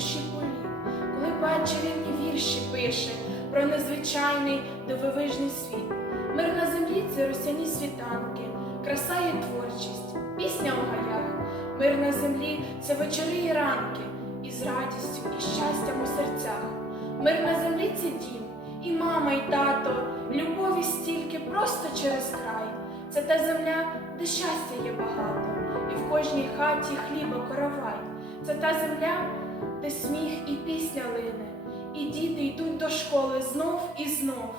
душі політ, коли поет чарівні вірші пише про незвичайний дивовижний світ. Мир на землі це росяні світанки, краса і творчість, пісня у гаях. Мир на землі це вечори і ранки, із радістю і щастям у серцях. Мир на землі це дім, і мама, і тато, любові стільки просто через край. Це та земля, де щастя є багато, і в кожній хаті хліба коровай. Це та земля, де сміх і пісня лине, і діти йдуть до школи знов і знов.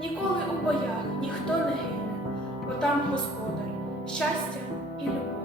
Ніколи у боях ніхто не гине, бо там господар, щастя і любов.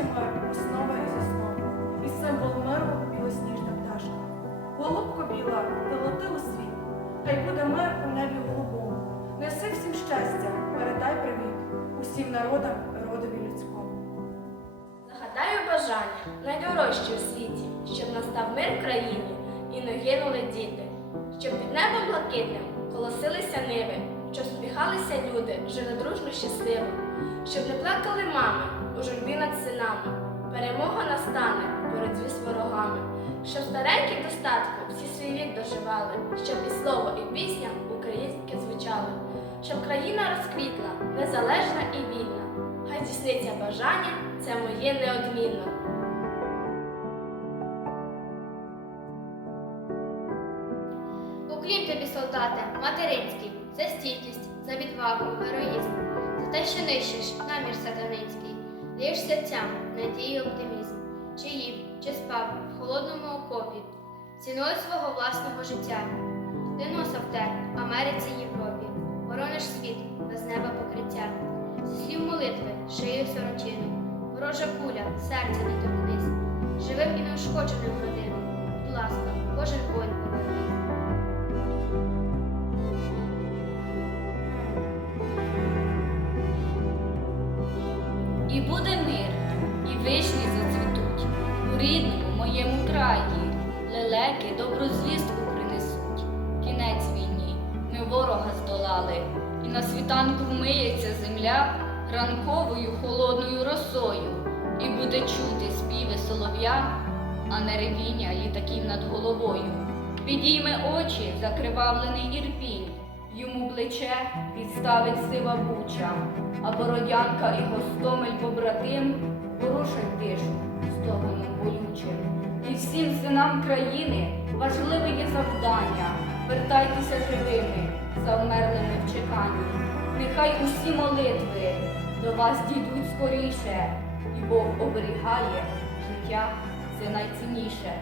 Світі мир основа і заснова, і символ миру білосніжна пташка. Голубко біла, ти лети у світ, хай буде мир у небі голубому. Неси всім щастя, передай привіт усім народам, родові людському. Загадаю бажання найдорожче у світі, щоб настав мир в країні і не гинули діти, щоб під небом блакитним колосилися ниви, щоб сміхалися люди, жили дружно щасливо, щоб не плакали мами журбі над синами. Перемога настане в боротьбі з ворогами, щоб старенькі достатку всі свій вік доживали, щоб і слово, і пісня українське звучали, щоб країна розквітла, незалежна і вільна. Хай здійсниться бажання, це моє неодмінно. Уклін тобі, солдате, материнський, за стійкість, за відвагу, героїзм, за те, що нищиш намір сатаницький, даєш серцям надію оптимізм, чи їв, чи спав в холодному окопі, ціною свого власного життя. Ти носа втер Америці Європі, борониш світ без неба покриття, зі слів молитви, шию сорочину, ворожа куля, серця не торкнись, живим і неушкодженим родину. Будь ласка, кожен воїн повернись. Вишні зацвітуть у рідному моєму краї. Лелеки добру звістку принесуть. Кінець війні, ми ворога здолали, і на світанку вмиється земля ранковою холодною росою, і буде чути співи солов'я, а не ревіння літаків над головою. Підійме очі закривавлений ірпінь, йому плече підставить сива буча, а бородянка і гостомель побратим порушать тишу стогоном болючим. І всім синам країни важливе є завдання. Вертайтеся живими, завмерлими в чеканні. Нехай усі молитви до вас дійдуть скоріше, і Бог оберігає життя це найцінніше.